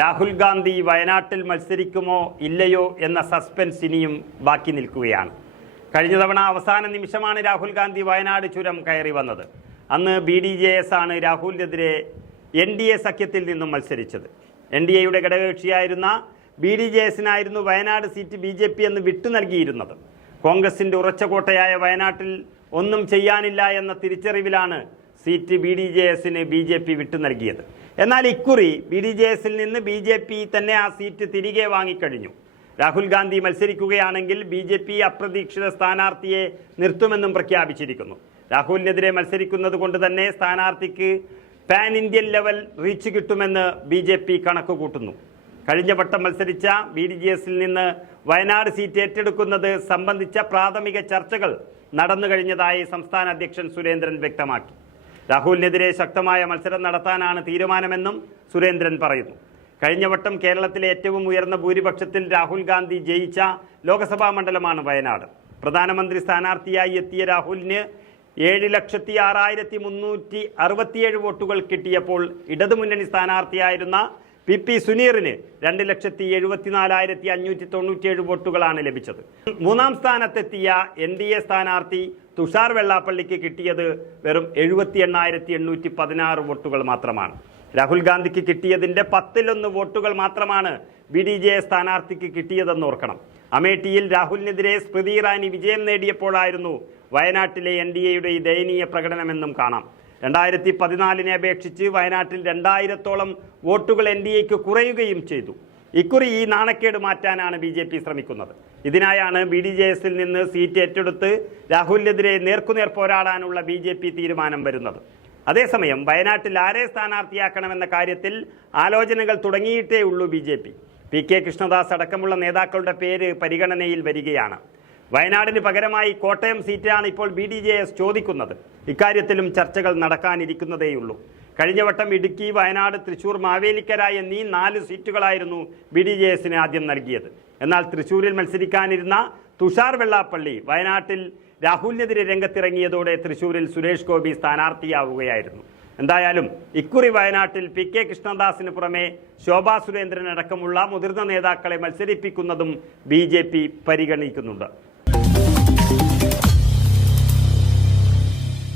രാഹുൽ ഗാന്ധി വയനാട്ടിൽ മത്സരിക്കുമോ ഇല്ലയോ എന്ന സസ്പെൻസ് ഇനിയും ബാക്കി നിൽക്കുകയാണ്. കഴിഞ്ഞ തവണ അവസാന നിമിഷമാണ് രാഹുൽ ഗാന്ധി വയനാട് ചുരം കയറി വന്നത്. അന്ന് BDJS ആണ് രാഹുലിനെതിരെ NDA സഖ്യത്തിൽ നിന്നും മത്സരിച്ചത്. NDAയുടെ ഘടകകക്ഷിയായിരുന്ന BDJSനായിരുന്നു വയനാട് സീറ്റ് BJP എന്ന് വിട്ടു നൽകിയിരുന്നത്. കോൺഗ്രസിന്റെ ഉറച്ച കോട്ടയായ വയനാട്ടിൽ ഒന്നും ചെയ്യാനില്ല എന്ന തിരിച്ചറിവിലാണ് സീറ്റ് BDJSന് BJP വിട്ടു നൽകിയത്. എന്നാൽ ഇക്കുറി BDJSൽ നിന്ന് BJP തന്നെ ആ സീറ്റ് തിരികെ വാങ്ങിക്കഴിഞ്ഞു. രാഹുൽ ഗാന്ധി മത്സരിക്കുകയാണെങ്കിൽ BJP അപ്രതീക്ഷിത സ്ഥാനാർത്ഥിയെ നിർത്തുമെന്നും പ്രഖ്യാപിച്ചിരിക്കുന്നു. രാഹുലിനെതിരെ മത്സരിക്കുന്നത് കൊണ്ട് തന്നെ സ്ഥാനാർത്ഥിക്ക് പാൻ ഇന്ത്യൻ ലെവൽ റീച്ച് കിട്ടുമെന്ന് BJP കണക്ക് കൂട്ടുന്നു. കഴിഞ്ഞ വട്ടം മത്സരിച്ച BDJSൽ നിന്ന് വയനാട് സീറ്റ് ഏറ്റെടുക്കുന്നത് സംബന്ധിച്ച പ്രാഥമിക ചർച്ചകൾ നടന്നു കഴിഞ്ഞതായി സംസ്ഥാന അധ്യക്ഷൻ സുരേന്ദ്രൻ വ്യക്തമാക്കി. രാഹുലിനെതിരെ ശക്തമായ മത്സരം നടത്താനാണ് തീരുമാനമെന്നും സുരേന്ദ്രൻ പറയുന്നു. കഴിഞ്ഞ വട്ടം കേരളത്തിലെ ഏറ്റവും ഉയർന്ന ഭൂരിപക്ഷത്തിൽ രാഹുൽ ഗാന്ധി ജയിച്ച ലോക്സഭാ മണ്ഡലമാണ് വയനാട്. പ്രധാനമന്ത്രി സ്ഥാനാർത്ഥിയായി എത്തിയ രാഹുലിന് 7,06,367 വോട്ടുകൾ കിട്ടിയപ്പോൾ ഇടതുമുന്നണി സ്ഥാനാർത്ഥിയായിരുന്ന PP സുനീറിന് 2,74,597 വോട്ടുകളാണ് ലഭിച്ചത്. മൂന്നാം സ്ഥാനത്തെത്തിയ NDA സ്ഥാനാർത്ഥി തുഷാർ വെള്ളാപ്പള്ളിക്ക് കിട്ടിയത് വെറും 78,816 വോട്ടുകൾ മാത്രമാണ്. രാഹുൽ ഗാന്ധിക്ക് കിട്ടിയതിന്റെ 10-1 വോട്ടുകൾ മാത്രമാണ് BDJS സ്ഥാനാർത്ഥിക്ക് കിട്ടിയതെന്ന് ഓർക്കണം. അമേഠിയിൽ രാഹുലിനെതിരെ സ്മൃതി ഇറാനി വിജയം നേടിയപ്പോഴായിരുന്നു വയനാട്ടിലെ NDAയുടെ ഈ ദയനീയ പ്രകടനമെന്നും കാണാം. 2014 അപേക്ഷിച്ച് വയനാട്ടിൽ 2000-ഓളം വോട്ടുകൾ NDAക്ക് കുറയുകയും ചെയ്തു. ഇക്കുറി ഈ നാണക്കേട് മാറ്റാനാണ് BJP ശ്രമിക്കുന്നത്. ഇതിനായാണ് BDJSൽ നിന്ന് സീറ്റ് ഏറ്റെടുത്ത് രാഹുലിനെതിരെ നേർക്കുനേർ പോരാടാനുള്ള BJP തീരുമാനം വരുന്നത്. അതേസമയം വയനാട്ടിൽ ആരെ സ്ഥാനാർത്ഥിയാക്കണമെന്ന കാര്യത്തിൽ ആലോചനകൾ തുടങ്ങിയിട്ടേ ഉള്ളൂ BJP. PK കൃഷ്ണദാസ് അടക്കമുള്ള നേതാക്കളുടെ പേര് പരിഗണനയിൽ വരികയാണ്. വയനാടിന് പകരമായി കോട്ടയം സീറ്റാണ് ഇപ്പോൾ BDJS ചോദിക്കുന്നത്. ഇക്കാര്യത്തിലും ചർച്ചകൾ നടക്കാനിരിക്കുന്നതേയുള്ളൂ. കഴിഞ്ഞ വട്ടം ഇടുക്കി, വയനാട്, തൃശൂർ, മാവേലിക്കര എന്നീ 4 സീറ്റുകളായിരുന്നു BDJSന് ആദ്യം നൽകിയത്. എന്നാൽ തൃശൂരിൽ മത്സരിക്കാനിരുന്ന തുഷാർ വെള്ളാപ്പള്ളി വയനാട്ടിൽ രാഹുലിനെതിരെ രംഗത്തിറങ്ങിയതോടെ തൃശൂരിൽ സുരേഷ് ഗോപി സ്ഥാനാർത്ഥിയാവുകയായിരുന്നു. എന്തായാലും ഇക്കുറി വയനാട്ടിൽ PK കൃഷ്ണദാസിന് പുറമെ ശോഭാ സുരേന്ദ്രൻ അടക്കമുള്ള മുതിർന്ന നേതാക്കളെ മത്സരിപ്പിക്കുന്നതും BJP പരിഗണിക്കുന്നുണ്ട്.